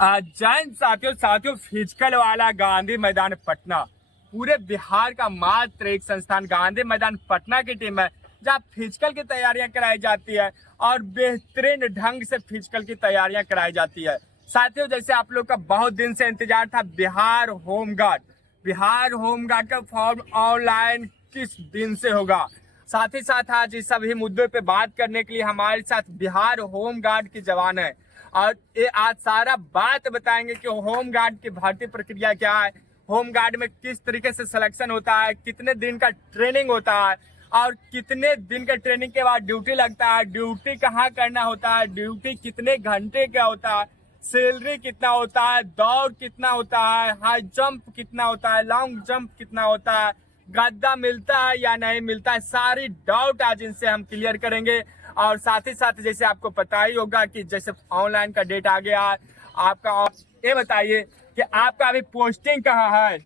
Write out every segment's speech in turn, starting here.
जैन साथियों साथियों फिजिकल वाला गांधी मैदान पटना पूरे बिहार का मात्र एक संस्थान गांधी मैदान पटना की टीम है जहां फिजिकल की तैयारियां कराई जाती है और बेहतरीन ढंग से फिजिकल की तैयारियां कराई जाती है। साथियों जैसे आप लोग का बहुत दिन से इंतजार था बिहार होमगार्ड का फॉर्म ऑनलाइन किस दिन से होगा। साथ ही साथ आज इस सभी मुद्दों पे बात करने के लिए हमारे साथ बिहार होमगार्ड के जवान है और ये आज सारा बात बताएंगे कि होम गार्ड की भर्ती प्रक्रिया क्या है, होम गार्ड में किस तरीके से सिलेक्शन होता है, कितने दिन का ट्रेनिंग होता है और कितने दिन के ट्रेनिंग के बाद ड्यूटी लगता है, ड्यूटी कहाँ करना होता है, ड्यूटी कितने घंटे का होता है, सैलरी कितना होता है, दौड़ कितना होता है, हाई जंप कितना होता है, लॉन्ग जंप कितना होता है, गद्दा मिलता है या नहीं मिलता है, सारी डाउट आज इनसे हम क्लियर करेंगे। और साथ ही साथ जैसे आपको पता ही होगा कि जैसे ऑनलाइन का डेट आ गया आपका, ये बताइए कि आपका अभी पोस्टिंग कहाँ है?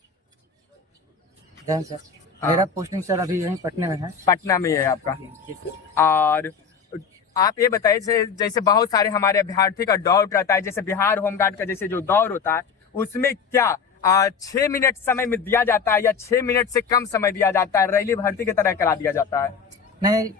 सर मेरा पोस्टिंग सर अभी यहीं पटना में है। पटना में है आपका। और आप ये बताइए जैसे बहुत सारे हमारे अभ्यर्थी का डाउट रहता है, जैसे बिहार होमगार्ड का जैसे जो दौड़ होता है उसमें क्या 6 मिनट समय में दिया जाता है या 6 मिनट से कम समय दिया जाता है, रैली भर्ती की तरह करा दिया जाता है? नहीं,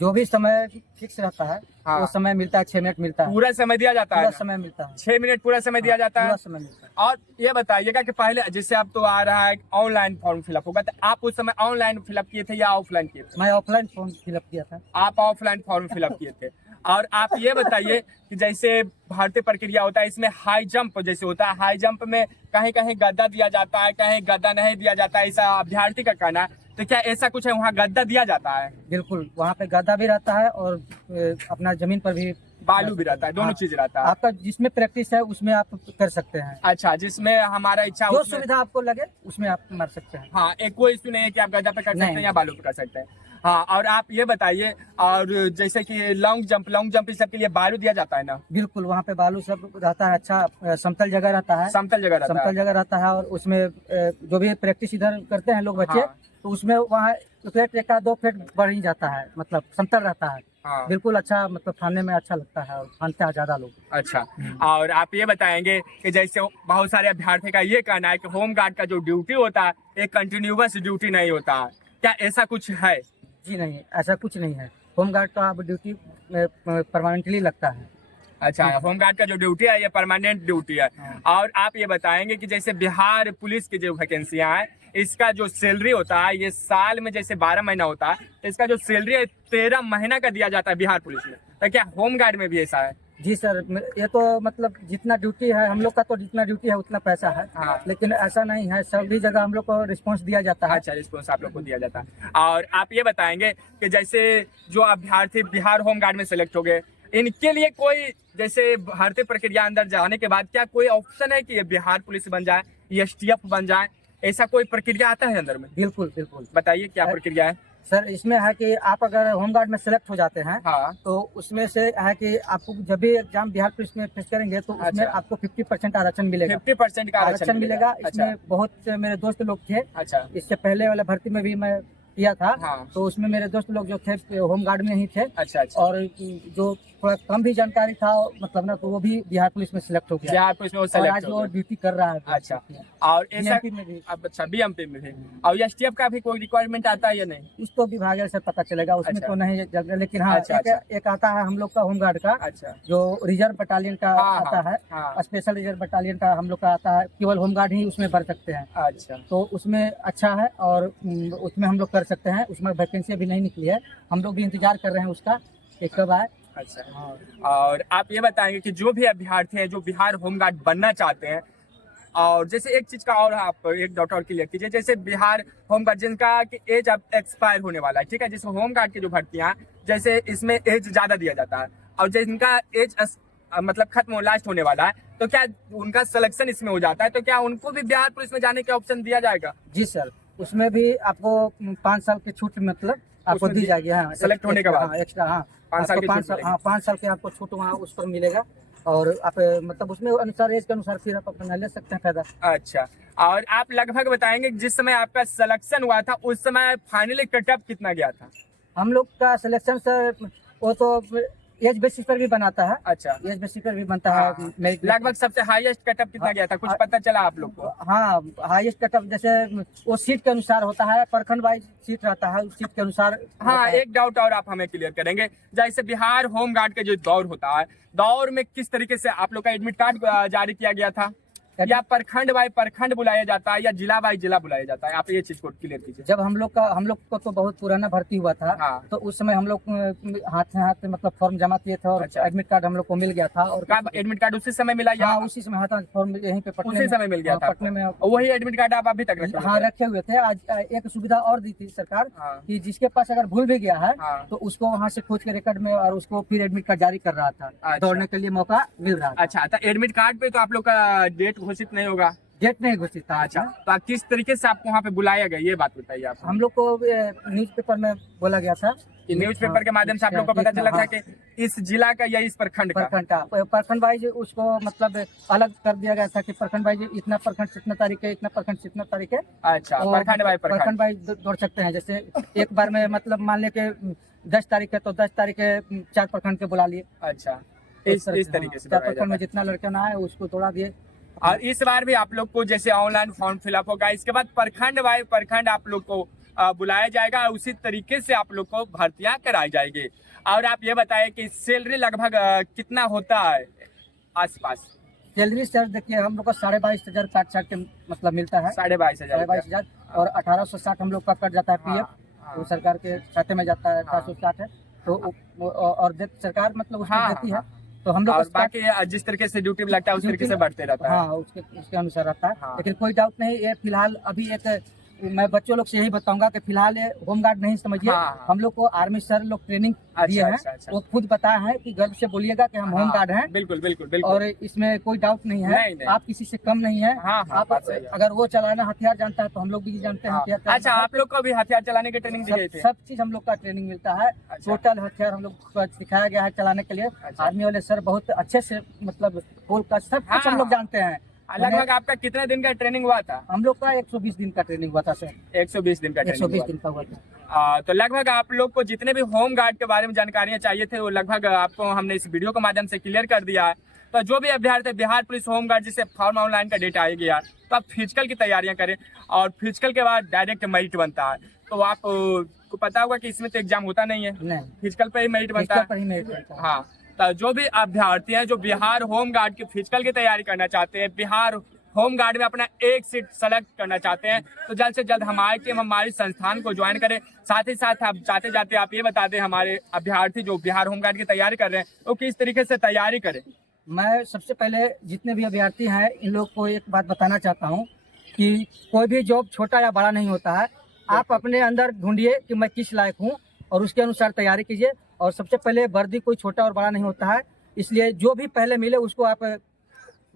जो भी समय फिक्स रहता है हाँ। वो समय मिलता है, 6 मिनट मिलता है। पूरा समय दिया जाता है? पूरा समय मिलता है, 6 मिनट पूरा समय दिया जाता है। पूरा समय मिलता है। और ये बताइएगा कि पहले जैसे आप तो आ रहा है ऑनलाइन फॉर्म फिलअप होगा, तो आप उस समय ऑनलाइन फिलअप किए थे या ऑफलाइन किए थे? मैं ऑफलाइन फॉर्म फिलअप किया था। आप ऑफलाइन फॉर्म फिलअप किए थे। और आप ये बताइए कि जैसे भर्ती प्रक्रिया होता है इसमें हाई जंप जैसे होता है, हाई जंप में कहीं कहीं गद्दा दिया जाता है, कहीं गद्दा नहीं दिया जाता है, ऐसा अभ्यर्थी का कहना है। तो क्या ऐसा कुछ है वहाँ गद्दा दिया जाता है? बिल्कुल, वहाँ पे गद्दा भी रहता है और अपना जमीन पर भी बालू भी रहता है, दोनों चीज रहता है। आपका जिसमें प्रैक्टिस है उसमें आप कर सकते हैं। अच्छा, जिसमें हमारा इच्छा जो सुविधा आपको लगे उसमें आप मार सकते हैं। हाँ, एक कोई इश्यू नहीं है कि आप गद्दा पे कर सकते हैं या बालू पे कर सकते हैं। हाँ, और आप ये बताइए और जैसे कि लॉन्ग जंप इस सब के लिए बालू दिया जाता है ना? बिल्कुल, वहाँ पे बालू सब रहता है, अच्छा समतल जगह रहता है। समतल जगह रहता है और उसमें जो भी प्रैक्टिस इधर करते हैं लोग बच्चे, हाँ। तो उसमें वहाँ फीट 1-2 फीट बढ़ ही जाता है, मतलब समतल रहता है। हाँ। बिल्कुल अच्छा, मतलब फानने में अच्छा लगता है और फानते हैं ज्यादा लोग। अच्छा, और आप ये बताएंगे कि जैसे बहुत सारे अभ्यर्थी का ये कहना है कि होम गार्ड का जो ड्यूटी होता है एक कंटिन्यूअस ड्यूटी नहीं होता है, क्या ऐसा कुछ है? जी नहीं, ऐसा कुछ नहीं है। होम गार्ड का अब ड्यूटी परमानेंटली लगता है। अच्छा, होम गार्ड का जो ड्यूटी है ये परमानेंट ड्यूटी है। हाँ। और आप ये बताएंगे कि जैसे बिहार पुलिस की जो वैकेंसियां हैं इसका जो सैलरी होता है ये साल में जैसे 12 महीना होता है, तो इसका जो सैलरी है 13 महीना का दिया जाता है बिहार पुलिस में, तो क्या होम गार्ड में भी ऐसा है? जी सर, ये तो मतलब जितना ड्यूटी है हम लोग का, तो जितना ड्यूटी है उतना पैसा है। हाँ। लेकिन ऐसा नहीं है, सभी जगह हम लोग को रिस्पांस दिया जाता है। अच्छा, रिस्पॉन्स आप लोग को दिया जाता है। और आप ये बताएंगे कि जैसे जो अभ्यर्थी बिहार होम गार्ड में सेलेक्ट हो गए इनके लिए कोई जैसे भर्ती प्रक्रिया अंदर जाने के बाद क्या कोई ऑप्शन है कि ये बिहार पुलिस बन जाए, STF बन जाए, ऐसा कोई प्रक्रिया आता है अंदर में? बिल्कुल बिल्कुल। बताइए क्या प्रक्रिया है? सर इसमें है कि आप अगर होमगार्ड में सेलेक्ट हो जाते हैं, हाँ। तो उसमें से है कि आपको जब भी एग्जाम बिहार पुलिस में फेस करेंगे तो उसमें अच्छा। आपको 50% आरक्षण मिलेगा। 50% का आरक्षण मिलेगा। इसमें अच्छा। बहुत से मेरे दोस्त लोग थे। अच्छा। इससे पहले वाले भर्ती में भी मैं किया था। हाँ। तो उसमें मेरे दोस्त लोग जो थे होमगार्ड में ही थे। अच्छा। और जो थोड़ा कम भी जानकारी था मतलब ना, तो वो भी बिहार पुलिस में सिलेक्ट हो गया। बिहार पुलिस में वो और सेलेक्ट आज हो वो गया। ड्यूटी कर रहा है। अच्छा, और ऐसा BMP में भी। अच्छा, BMP में भी। और STF का भी कोई रिक्वायरमेंट आता है या नहीं? उसको विभाग से पता चलेगा, उसमें अच्छा। तो नहीं जल रहा, लेकिन हाँ अच्छा, एक आता है हम लोग का होमगार्ड का। अच्छा। जो रिजर्व बटालियन का हाँ, आता है। हाँ। स्पेशल रिजर्व बटालियन का हम लोग का आता है, केवल होमगार्ड ही उसमें भर सकते हैं। अच्छा। तो उसमें अच्छा है और उसमें हम लोग कर सकते हैं। उसमें वैकेंसी अभी नहीं निकली है, हम लोग भी इंतजार कर रहे हैं उसका कि कब आए। अच्छा, और आप ये बताएंगे कि जो भी अभ्यर्थी हैं जो बिहार होमगार्ड बनना चाहते हैं, और जैसे एक चीज का और आप एक डॉक्टर क्लियर कीजिए, जैसे बिहार होमगार्ड जिनका कि एज अब एक्सपायर होने वाला है, ठीक है, जैसे होमगार्ड की जो भर्तियां जैसे इसमें एज ज्यादा दिया जाता है और जिनका एज मतलब खत्म लास्ट होने वाला है, तो क्या उनका सिलेक्शन इसमें हो जाता है, तो क्या उनको भी बिहार पुलिस में जाने का ऑप्शन दिया जाएगा? जी सर, उसमें भी आपको 5 साल की छूट मतलब आपको दी जाएगी। हाँ, सेलेक्ट होने के बाद एक्स्ट्रा। हाँ, 5 साल की 5 साल के आपको छूट वहाँ उस पर मिलेगा। और आप मतलब उसमें अनुसार एज के अनुसार फिर आप अपना ले सकते हैं फायदा। अच्छा, और आप लगभग बताएंगे जिस समय आपका सिलेक्शन हुआ था उस समय फाइनली कटअप कितना गया था? हम लोग का सिलेक्शन सर वो तो एज बेसिस पर भी बनाता है, अच्छा, एज बेसिस पर भी बनता है। हाँ। मेरिट लगभग सबसे हाईएस्ट कटअप कितना गया था, कुछ हाँ। पता चला आप लोग को? हाँ, हाईएस्ट कटअप जैसे वो सीट के अनुसार होता है, प्रखंड वाइज सीट रहता है, उस सीट के अनुसार हाँ, होता है। एक डाउट और आप हमें क्लियर करेंगे। जैसे बिहार होम गार्ड का जो दौर होता है, दौर में किस तरीके से आप लोग का एडमिट कार्ड जारी किया गया था, या प्रखंड वाई प्रखंड बुलाया जाता है, या जिला वाई जिला बुलाया जाता है? आप ये चीज को क्लियर कीजिए। जब हम लोग को तो बहुत पुराना भर्ती हुआ था, हाँ। तो उस समय हम लोग हाथ से हाथ मतलब फॉर्म जमा किए थे और अच्छा। एडमिट कार्ड हम लोग को मिल गया था। और कब एडमिट कार्ड उसी समय मिला या? हाँ, उसी समय हाथ फॉर्म यहीं पे पटने उसी में, समय मिल गया हाँ, था पटने में। और वही एडमिट कार्ड आप अभी तक रखे हुए हाँ, थे? रखे हुए थे। आज एक सुविधा और दी थी सरकार हाँ। कि जिसके पास अगर भूल भी गया है, हाँ। तो उसको वहाँ से खोज के रिकॉर्ड में और उसको फिर एडमिट कार्ड जारी कर रहा था। अच्छा। दौड़ने के लिए मौका मिल रहा था। अच्छा, तो एडमिट कार्ड पे तो आप लोग का डेट घोषित नहीं होगा? डेट नहीं घोषित था। अच्छा, तो आप किस तरीके से आपको वहाँ पे बुलाया गया, ये बात बताइए आप। हम लोग को न्यूज़पेपर में बोला गया था कि न्यूज़पेपर के माध्यम से आप लोग को पता चला था कि इस जिला का या इस प्रखंड का? प्रखंड वाइज उसको मतलब अलग कर दिया गया था कि प्रखंड वाइज इतना प्रखंड से इतना तारीख है, इतना प्रखंड से इतना तारीख है। अच्छा, प्रखंड वाइज दौड़ सकते हैं। जैसे एक बार में मतलब मान ले के 10 तारीख है तो 10 तारीख है 4 प्रखंड के बुला लिए। अच्छा, इस तरीके से 4 प्रखंड में जितना लड़का ना है उसको दौड़ा दिए। और इस बार भी आप लोग को जैसे ऑनलाइन फॉर्म फिलअप होगा, इसके बाद प्रखंड वाई प्रखंड आप लोग को बुलाया जाएगा, उसी तरीके से आप लोग को भर्तियां कराई जाएगी। और आप ये बताएं कि सैलरी लगभग कितना होता है आसपास? सैलरी सर देखिए हम लोग का 22,500 काट के मतलब मिलता है। 22,500 और 1860 हम लोग का कट जाता है पीएफ, हाँ। वो सरकार के खाते में जाता है। 1860 है तो और सरकार मतलब उसमें हाँ, देती है। हाँ। तो हम लोग और बाकी जिस तरीके से ड्यूटी लगता है उस तरीके से बढ़ते रहता है। हाँ, उसके अनुसार रहता है। हाँ। लेकिन कोई डाउट नहीं, ये फिलहाल अभी एक मैं बच्चों लोग से यही बताऊंगा कि फिलहाल ये होमगार्ड नहीं समझिए। हाँ। हम लोग को आर्मी सर लोग ट्रेनिंग दिए हैं। अच्छा। वो खुद बताया है कि गर्व से बोलिएगा कि हम होमगार्ड हैं। बिल्कुल बिल्कुल। और इसमें कोई डाउट नहीं है। नहीं। आप किसी से कम नहीं है। हाँ, आप अगर वो चलाना हथियार जानता है तो हम लोग भी जानते हैं हथियार चलाना। अच्छा, आप लोग को भी हथियार चलाने की ट्रेनिंग दी गई थी? सब चीज हम लोग का ट्रेनिंग मिलता है। टोटल हथियार हम लोग को सिखाया गया है चलाने के लिए। आर्मी वाले सर बहुत अच्छे से मतलब बोल का सब कुछ हम लोग जानते हैं। लगभग आपका कितने दिन का ट्रेनिंग हुआ था? हम लोग का 120 दिन का ट्रेनिंग हुआ था सर। 120 दिन का ट्रेनिंग 120 दिन का हुआ था। तो लगभग आप लोग को जितने भी होम गार्ड के बारे में जानकारियां चाहिए थे वो लगभग आपको हमने इस वीडियो के माध्यम से क्लियर कर दिया है। तो जो भी अभ्यर्थी बिहार पुलिस होम गार्ड जिसे फॉर्म ऑनलाइन का डेट आ गया, तो आप फिजिकल की तैयारियां करें और फिजिकल के बाद डायरेक्ट मेरिट बनता है। तो आप को पता होगा कि इसमें तो एग्जाम होता नहीं है, फिजिकल पे ही मेरिट बनता है। हाँ, तो जो भी अभ्यर्थी हैं जो बिहार होम गार्ड की फिजिकल की तैयारी करना चाहते हैं, बिहार होम गार्ड में अपना एक सीट सेलेक्ट करना चाहते हैं, तो जल्द से जल्द हमारी टीम हमारे संस्थान को ज्वाइन करें। साथ ही साथ आप जाते जाते आप ये बता दें हमारे अभ्यर्थी जो बिहार होम गार्ड की तैयारी कर रहे हैं वो किस तरीके से तैयारी करें। मैं सबसे पहले जितने भी अभ्यर्थी हैं इन लोग को एक बात बताना चाहता हूँ कि कोई भी जॉब छोटा या बड़ा नहीं होता है। आप अपने अंदर ढूंढिए कि मैं किस लायक हूँ और उसके अनुसार तैयारी कीजिए। और सबसे पहले वर्दी कोई छोटा और बड़ा नहीं होता है, इसलिए जो भी पहले मिले उसको आप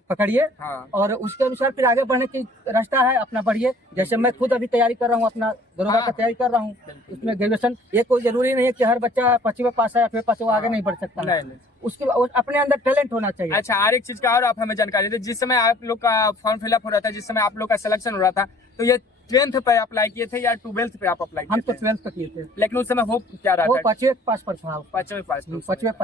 पकड़िए। हाँ। और उसके अनुसार फिर आगे बढ़ने की रास्ता है अपना बढ़िए। जैसे मैं खुद अभी तैयारी कर रहा हूँ, अपना दरोगा का तैयारी कर रहा हूँ, उसमें ग्रेजुएशन। ये कोई जरूरी नहीं है कि हर बच्चा 25वें पास है 8वें पास है वो आगे नहीं बढ़ सकता। नहीं। उसके अपने अंदर टैलेंट होना चाहिए। अच्छा, और एक चीज का और आप हमें जानकारी दें, जिस समय आप लोग का फॉर्म फिलअप हो रहा था, जिस समय आप लोग का सिलेक्शन हो रहा था, तो ये 10th पे अप्लाई किए थे या 12th पे आप अप्लाई किए थे? हम तो 12th पे किए थे। लेकिन उस समय होप क्या रहा था? वो 5वें पास पर था। 5वें पास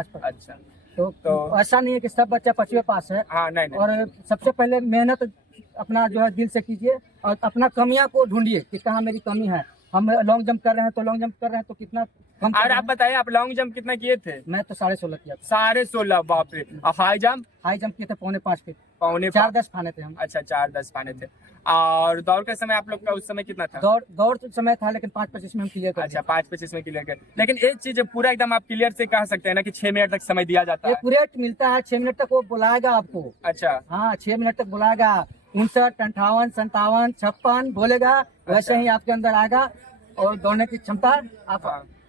पर। अच्छा, तो ऐसा नहीं है कि सब बच्चा 5वें पास है। हाँ, नहीं। और सबसे पहले मेहनत अपना जो है दिल से कीजिए और अपना कमियां को ढूंढिए कि कहाँ मेरी कमी है। हम लॉन्ग जंप कर रहे हैं तो लॉन्ग जंप कर रहे हैं तो कितना कम। और आप बताइए आप लॉन्ग जंप कितना किए थे? मैं तो 16.5 किया। 16.5, बाप रे। और हाई जंप? हाई जंप किए थे 4.5 फीट। 4.10 फाने थे हम। अच्छा, 4-10 पाने थे। और दौड़ के समय आप लोग का उस समय कितना था? दौड़ तो समय था लेकिन 5:25 में हम क्लियर कर। अच्छा, 5:25 में क्लियर कर। लेकिन एक चीज पूरा एकदम आप क्लियर से कह सकते हैं ना कि 6 मिनट तक समय दिया जाता है? पूरा मिलता है 6 मिनट तक वो बुलाएगा आपको। अच्छा। हाँ, 6 मिनट तक बुलाएगा। 59, 58, 57, 56 बोलेगा। वैसे ही आपके अंदर आएगा और दौड़ने की क्षमता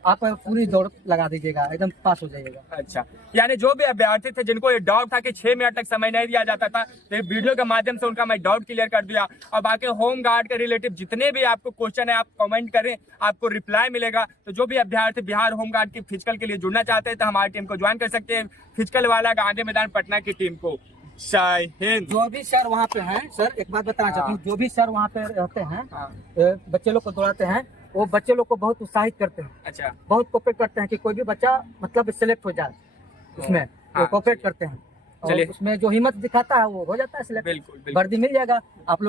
आप पूरी दौड़ लगा दीजिएगा, एकदम पास हो जाइएगा। अच्छा, यानी जो भी अभ्यर्थी थे जिनको ये डाउट था कि 6 मिनट तक समय नहीं दिया जाता था, तो वीडियो के माध्यम से उनका मैं डाउट क्लियर कर दिया। और बाकी होम गार्ड के रिलेटिव जितने भी आपको क्वेश्चन है आप कमेंट करें, आपको रिप्लाई मिलेगा। तो जो भी अभ्यर्थी बिहार होम गार्ड की फिजिकल के लिए जुड़ना चाहते हैं तो हमारी टीम को ज्वाइन कर सकते हैं, फिजिकल वाला गांधी मैदान पटना की टीम को। जय हिंद। जो भी सर वहाँ पे हैं, सर एक बात बताना चाहता हूँ, जो भी सर वहाँ पे रहते हैं बच्चे लोग को दौड़ाते हैं, वो बच्चे लोग को बहुत उत्साहित करते हैं। अच्छा, बहुत कोऑपरेट करते हैं कि कोई भी बच्चा मतलब सिलेक्ट हो जाए। उसमें हाँ, वो कोऑपरेट करते हैं और चलिए। उसमें जो हिम्मत दिखाता है वो हो जाता है सिलेक्ट। बिल्कुल बिल्कुल। वर्दी मिल जाएगा आप लोग